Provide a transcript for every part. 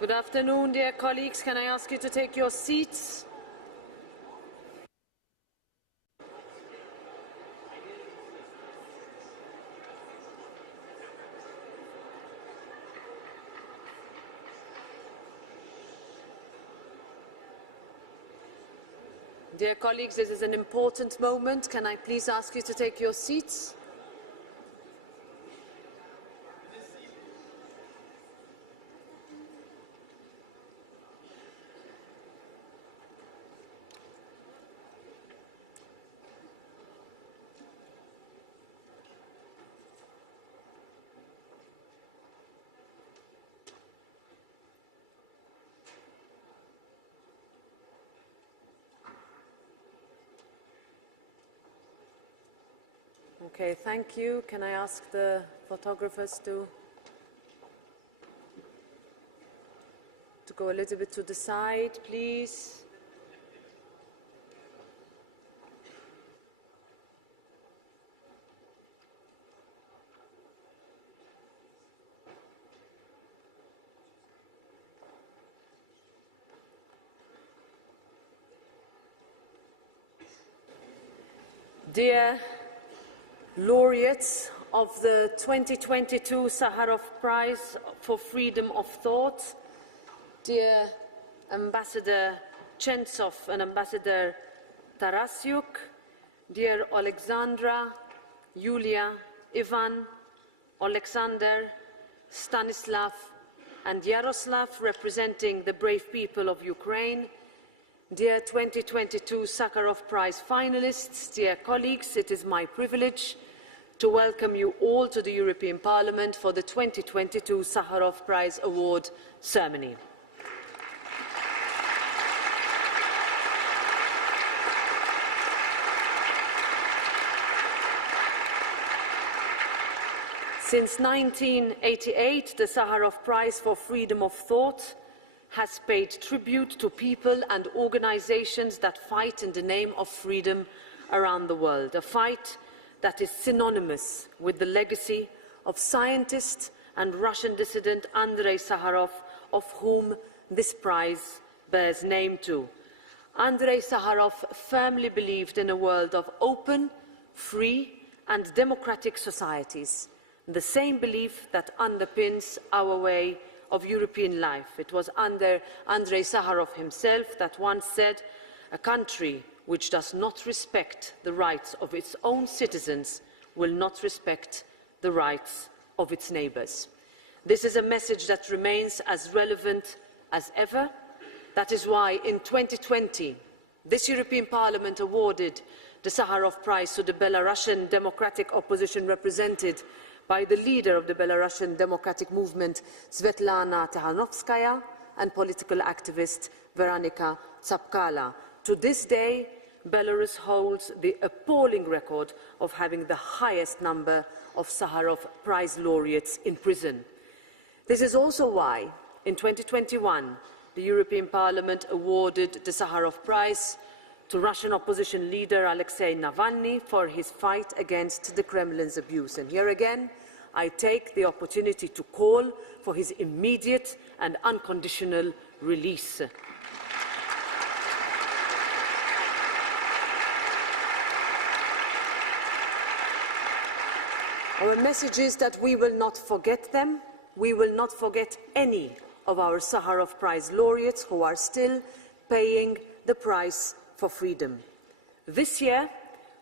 Good afternoon, dear colleagues. Can I ask you to take your seats? Dear colleagues, this is an important moment. Can I please ask you to take your seats? Okay, thank you. Can I ask the photographers to go a little bit to the side, please? Dear laureates of the 2022 Sakharov Prize for Freedom of Thought, dear Ambassador Chentsov and Ambassador Tarasyuk, dear Alexandra, Yulia, Ivan, Alexander, Stanislav and Yaroslav, representing the brave people of Ukraine, dear 2022 Sakharov Prize finalists, dear colleagues, it is my privilege to welcome you all to the European Parliament for the 2022 Sakharov Prize Award ceremony. Since 1988, the Sakharov Prize for Freedom of Thought has paid tribute to people and organizations that fight in the name of freedom around the world, a fight that is synonymous with the legacy of scientist and Russian dissident Andrei Sakharov, of whom this prize bears name to. Andrei Sakharov firmly believed in a world of open, free and democratic societies, the same belief that underpins our way of European life. It was under Andrei Sakharov himself that once said, "A country which does not respect the rights of its own citizens will not respect the rights of its neighbours." This is a message that remains as relevant as ever. That is why in 2020, this European Parliament awarded the Sakharov Prize to the Belarusian democratic opposition represented by the leader of the Belarusian democratic movement, Svetlana Tikhanovskaya, and political activist Veronika Tsapkala. To this day, Belarus holds the appalling record of having the highest number of Sakharov Prize laureates in prison. This is also why, in 2021, the European Parliament awarded the Sakharov Prize to Russian opposition leader Alexei Navalny for his fight against the Kremlin's abuse. And here again, I take the opportunity to call for his immediate and unconditional release. Our message is that we will not forget them. We will not forget any of our Sakharov Prize laureates who are still paying the price for freedom. This year,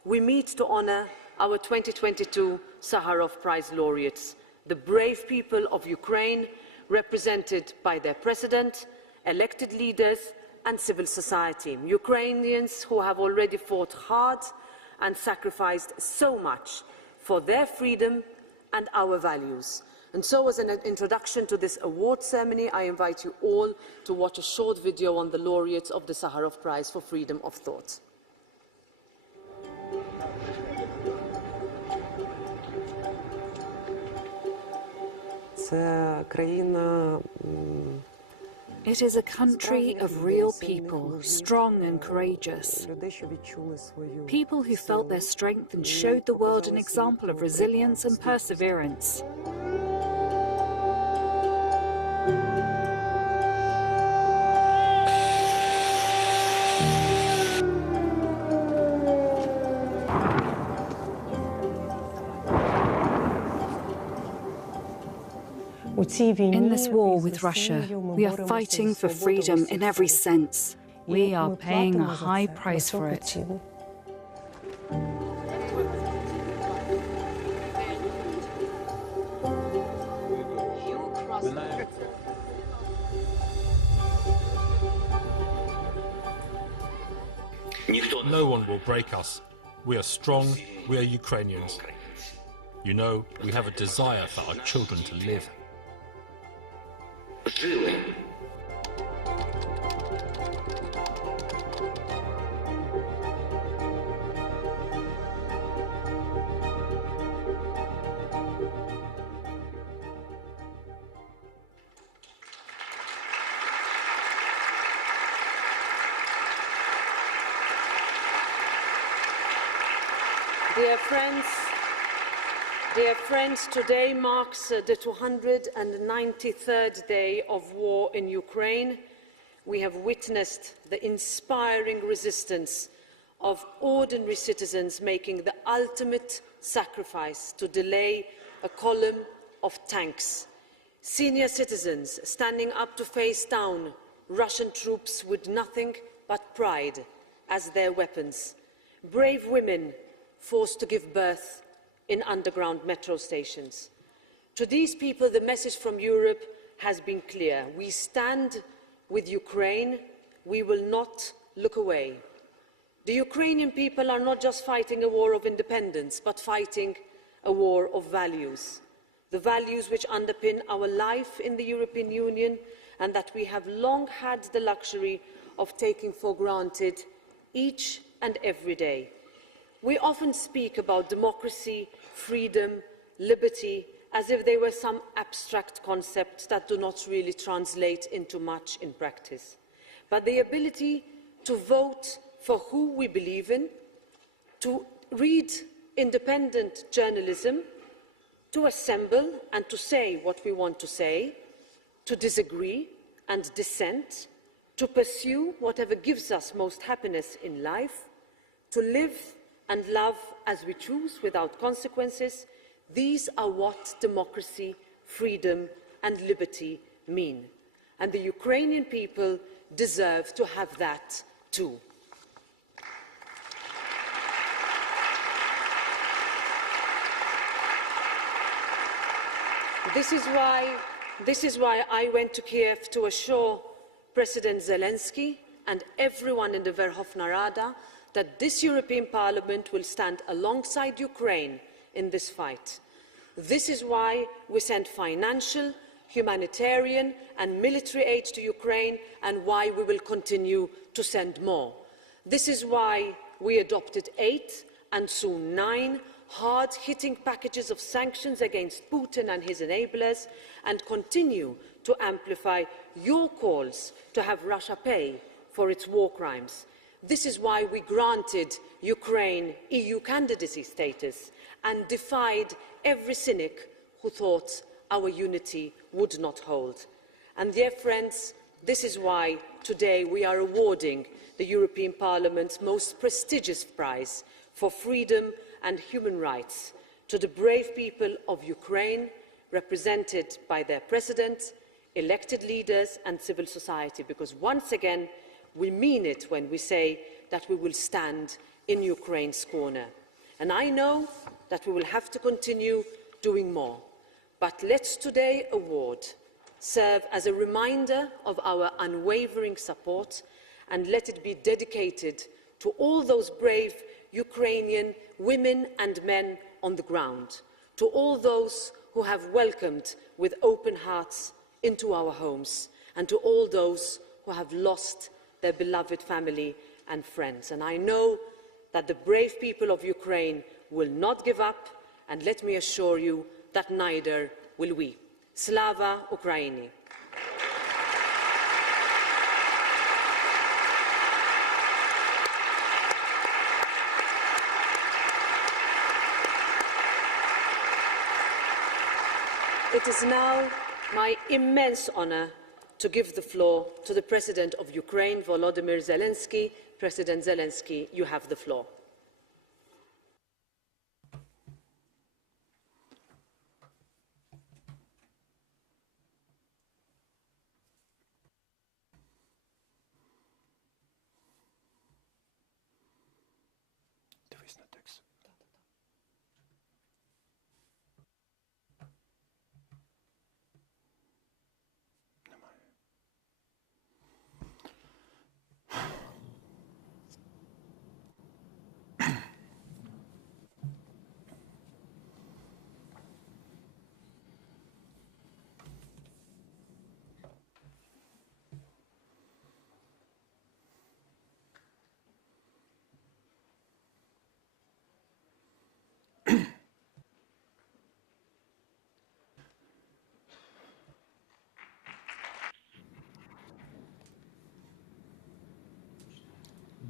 we meet to honor our 2022 Sakharov Prize laureates, the brave people of Ukraine, represented by their president, elected leaders, and civil society. Ukrainians who have already fought hard and sacrificed so much for their freedom and our values. And so, as an introduction to this award ceremony, I invite you all to watch a short video on the laureates of the Sakharov Prize for Freedom of Thought. It is a country of real people, strong and courageous. People who felt their strength and showed the world an example of resilience and perseverance. In this war with Russia, we are fighting for freedom in every sense. We are paying a high price for it. No one will break us. We are strong, we are Ukrainians. You know, we have a desire for our children to live. Dear friends, today marks the 293rd day of war in Ukraine. We have witnessed the inspiring resistance of ordinary citizens making the ultimate sacrifice to delay a column of tanks. Senior citizens standing up to face down Russian troops with nothing but pride as their weapons. Brave women forced to give birth in underground metro stations. To these people, the message from Europe has been clear. We stand with Ukraine. We will not look away. The Ukrainian people are not just fighting a war of independence, but fighting a war of values. The values which underpin our life in the European Union and that we have long had the luxury of taking for granted each and every day. We often speak about democracy, freedom, liberty, as if they were some abstract concepts that do not really translate into much in practice. But the ability to vote for who we believe in, to read independent journalism, to assemble and to say what we want to say, to disagree and dissent, to pursue whatever gives us most happiness in life, to live and love as we choose without consequences, these are what democracy, freedom and liberty mean. And the Ukrainian people deserve to have that too. This is why I went to Kiev to assure President Zeleński and everyone in the Verkhovna Rada that this European Parliament will stand alongside Ukraine in this fight. This is why we send financial, humanitarian and military aid to Ukraine, and why we will continue to send more. This is why we adopted 8 and soon 9 hard-hitting packages of sanctions against Putin and his enablers, and continue to amplify your calls to have Russia pay for its war crimes. This is why we granted Ukraine EU candidacy status and defied every cynic who thought our unity would not hold. And dear friends, this is why today we are awarding the European Parliament's most prestigious prize for freedom and human rights to the brave people of Ukraine, represented by their president, elected leaders and civil society, because once again, we mean it when we say that we will stand in Ukraine's corner. And I know that we will have to continue doing more. But let's today award serve as a reminder of our unwavering support, and let it be dedicated to all those brave Ukrainian women and men on the ground, to all those who have welcomed with open hearts into our homes, and to all those who have lost their beloved family and friends. And I know that the brave people of Ukraine will not give up, and let me assure you that neither will we. Slava Ukraini! It is now my immense honor to give the floor to the President of Ukraine, Volodymyr Zelensky. President Zelensky, you have the floor.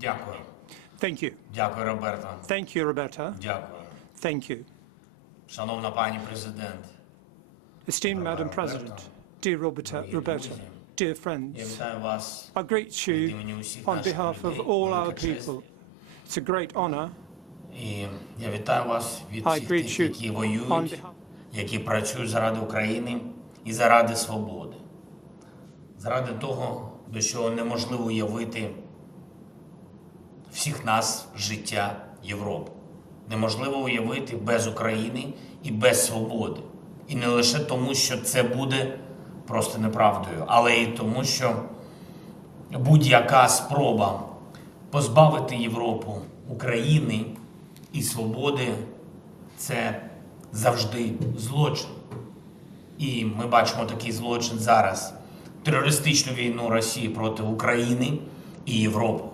Дякую. Thank you. Дякую, Роберто. Thank you, Roberta. Дякую. Thank you. Шановна пані президент, Esteemed Madam President, dear Roberta, dear я friends, вітаю вас I greet you on behalf of all our people. It's a great honor. і я вітаю вас від I всіх greet тих, you які on воюють, behalf. які працюють заради України і заради свободи. Заради того, до чого неможливо уявити всіх нас життя Європи. Неможливо уявити без України і без свободи. І не лише тому, що це буде просто неправдою, але і тому, що будь-яка спроба позбавити Європу України і свободи – це завжди злочин. І ми бачимо такий злочин зараз. Терористичну війну Росії проти України і Європи.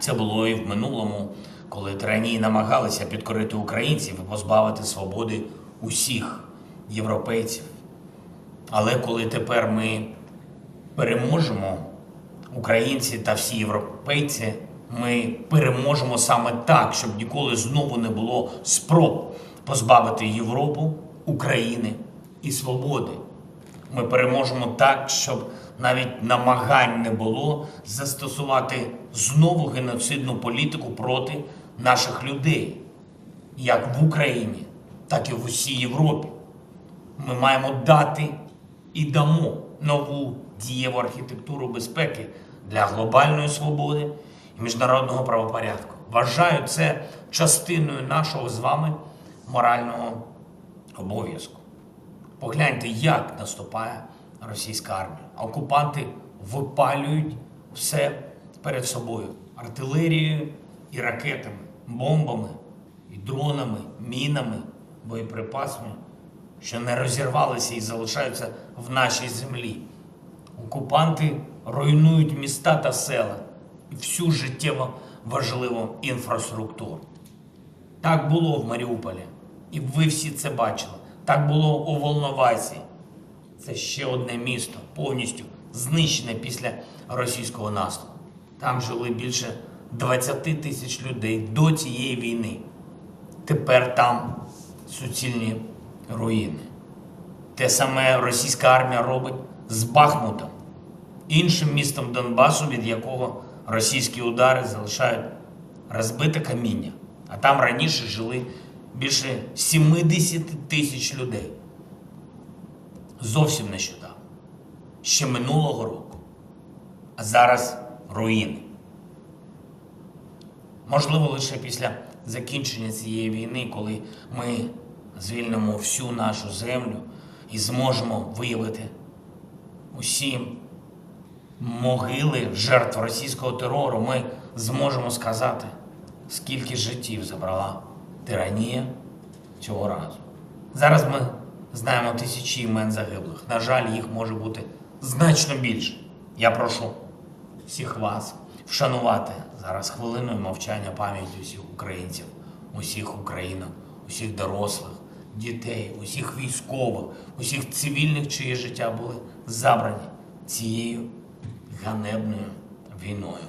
Це було і в минулому, коли тиранії намагалися підкорити українців і позбавити свободи усіх європейців. Але коли тепер ми переможемо, українці та всі європейці, ми переможемо саме так, щоб ніколи знову не було спроб позбавити Європу, України і свободи. Ми переможемо так, щоб навіть намагань не було застосувати знову геноцидну політику проти наших людей, як в Україні, так і в усій Європі. Ми маємо дати і дамо нову дієву архітектуру безпеки для глобальної свободи і міжнародного правопорядку. Вважаю це частиною нашого з вами морального обов'язку. Погляньте, як наступає російська армія. Окупанти випалюють все перед собою. Артилерією і ракетами, бомбами, і дронами, мінами, боєприпасами, що не розірвалися і залишаються в нашій землі. Окупанти руйнують міста та села і всю життєво важливу інфраструктуру. Так було в Маріуполі, і ви всі це бачили. Так було у Волновасі. Це ще одне місто, повністю знищене після російського наступу. Там жили більше 20 тисяч людей до цієї війни. Тепер там суцільні руїни. Те саме російська армія робить з Бахмутом, іншим містом Донбасу, від якого російські удари залишають розбите каміння. А там раніше жили більше 70 тисяч людей. Зовсім нещодавно. Ще минулого року. А зараз руїни. Можливо, лише після закінчення цієї війни, коли ми звільнимо всю нашу землю і зможемо виявити усі могили жертв російського терору, ми зможемо сказати, скільки життів забрала тиранія цього разу. Зараз ми знаємо тисячі імен загиблих. На жаль, їх може бути значно більше. Я прошу всіх вас вшанувати зараз хвилиною мовчання пам'яті усіх українців, усіх українок, усіх дорослих, дітей, усіх військових, усіх цивільних, чиї життя були забрані цією ганебною війною.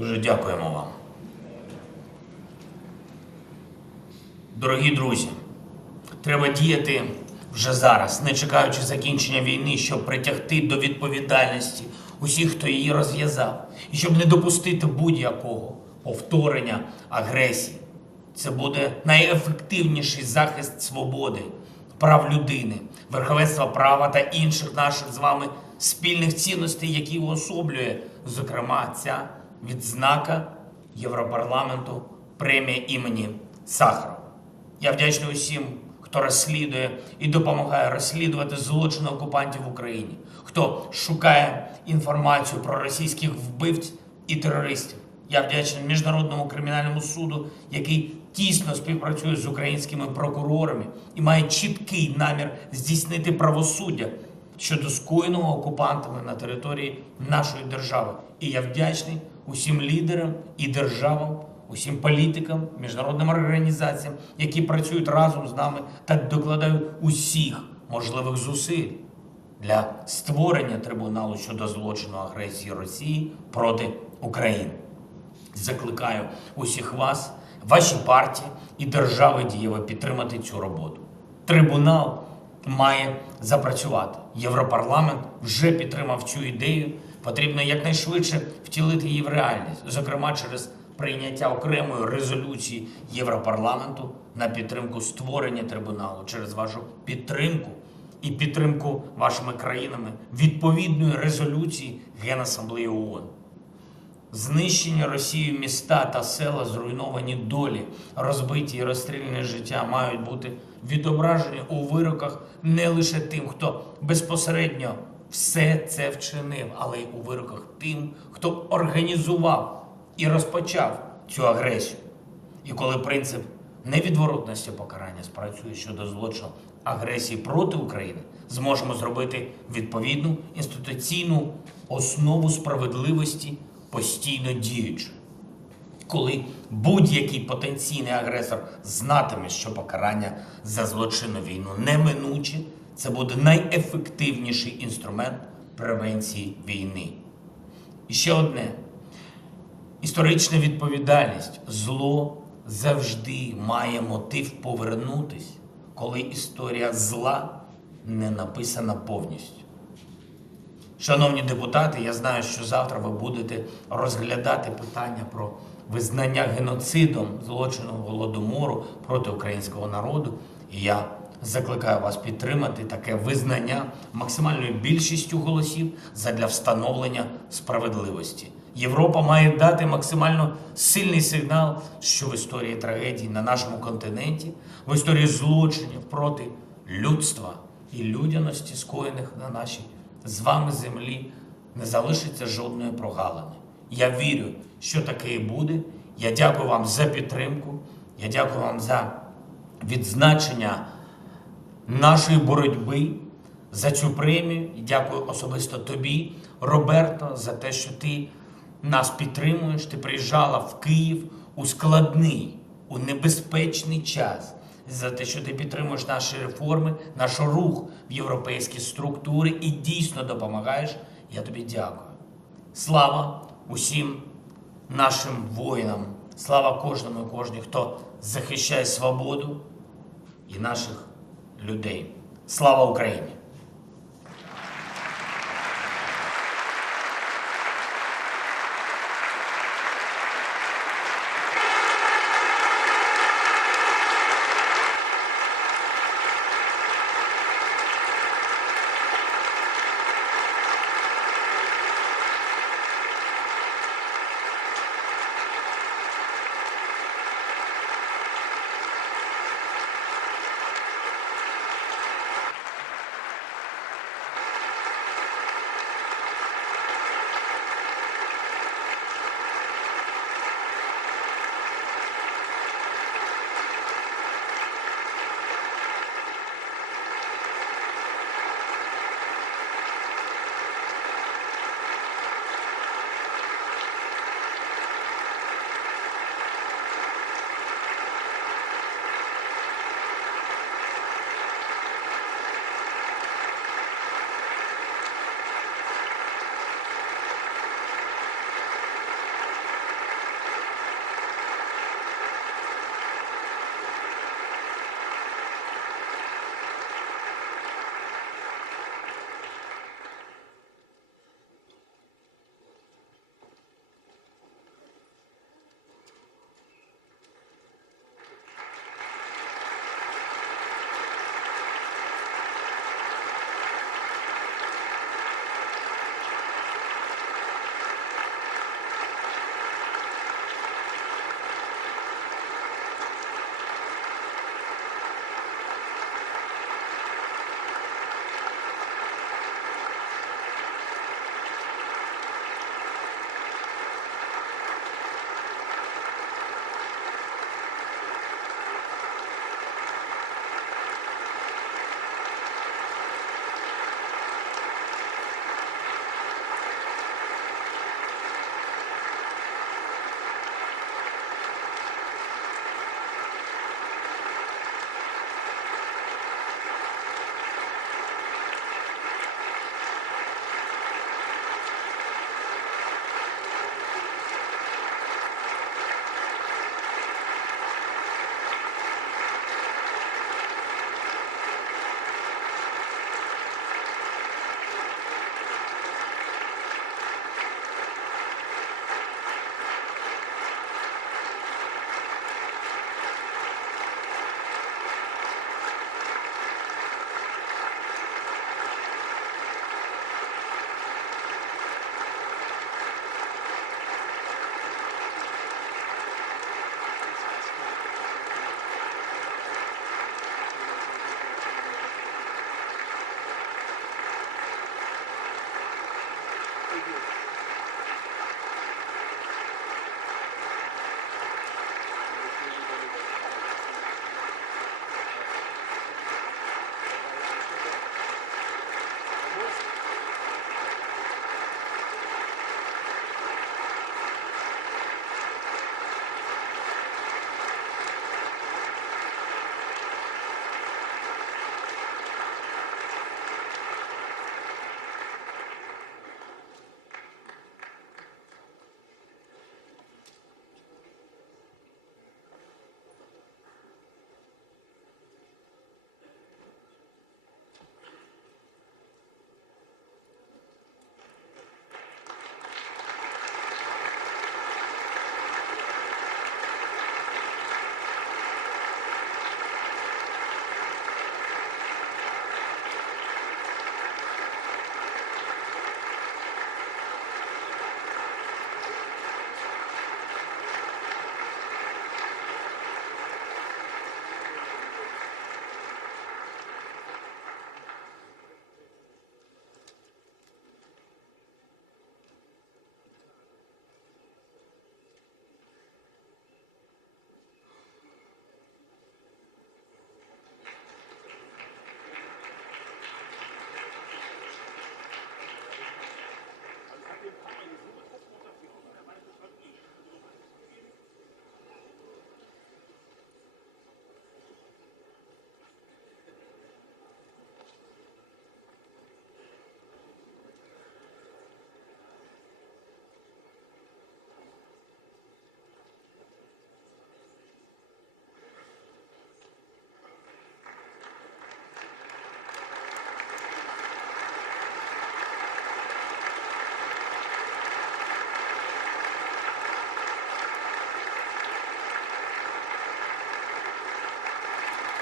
Дуже дякуємо вам. Дорогі друзі, треба діяти вже зараз, не чекаючи закінчення війни, щоб притягти до відповідальності усіх, хто її розв'язав, і щоб не допустити будь-якого повторення агресії. Це буде найефективніший захист свободи, прав людини, верховенства права та інших наших з вами спільних цінностей, які уособлює, зокрема, ця відзнака Європарламенту премія імені Сахарова. Я вдячний усім, хто розслідує і допомагає розслідувати злочини окупантів в Україні, хто шукає інформацію про російських вбивць і терористів. Я вдячний Міжнародному кримінальному суду, який тісно співпрацює з українськими прокурорами і має чіткий намір здійснити правосуддя щодо скоєного окупантами на території нашої держави. І я вдячний усім лідерам і державам, усім політикам, міжнародним організаціям, які працюють разом з нами та докладають усіх можливих зусиль для створення трибуналу щодо злочину агресії Росії проти України. Закликаю усіх вас, ваші партії і держави дієво підтримати цю роботу. Трибунал має запрацювати. Європарламент вже підтримав цю ідею. Потрібно якнайшвидше втілити її в реальність, зокрема через прийняття окремої резолюції Європарламенту на підтримку створення трибуналу, через вашу підтримку і підтримку вашими країнами відповідної резолюції Генасамблеї ООН. Знищені Росією міста та села, зруйновані долі, розбиті і розстріляні життя мають бути відображені у вироках не лише тим, хто безпосередньо все це вчинив, але й у вироках тим, хто організував і розпочав цю агресію. І коли принцип невідворотності покарання спрацює щодо злочину агресії проти України, зможемо зробити відповідну інституційну основу справедливості постійно діючою. Коли будь-який потенційний агресор знатиме, що покарання за злочинну війну неминуче, це буде найефективніший інструмент превенції війни. І ще одне. Історична відповідальність. Зло завжди має мотив повернутись, коли історія зла не написана повністю. Шановні депутати, я знаю, що завтра ви будете розглядати питання про визнання геноцидом злочину Голодомору проти українського народу. І я закликаю вас підтримати таке визнання максимальною більшістю голосів задля встановлення справедливості. Європа має дати максимально сильний сигнал, що в історії трагедій на нашому континенті, в історії злочинів проти людства і людяності, скоєних на нашій з вами землі, не залишиться жодної прогалини. Я вірю, що таке і буде. Я дякую вам за підтримку. Я дякую вам за відзначення нашої боротьби за цю премію. І дякую особисто тобі, Роберто, за те, що ти нас підтримуєш. Ти приїжджала в Київ у складний, у небезпечний час. За те, що ти підтримуєш наші реформи, наш рух в європейські структури і дійсно допомагаєш, я тобі дякую. Слава усім нашим воїнам, слава кожному і кожній, хто захищає свободу і наших людей. Слава Україні!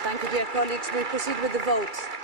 Thank you, dear colleagues. We proceed with the vote.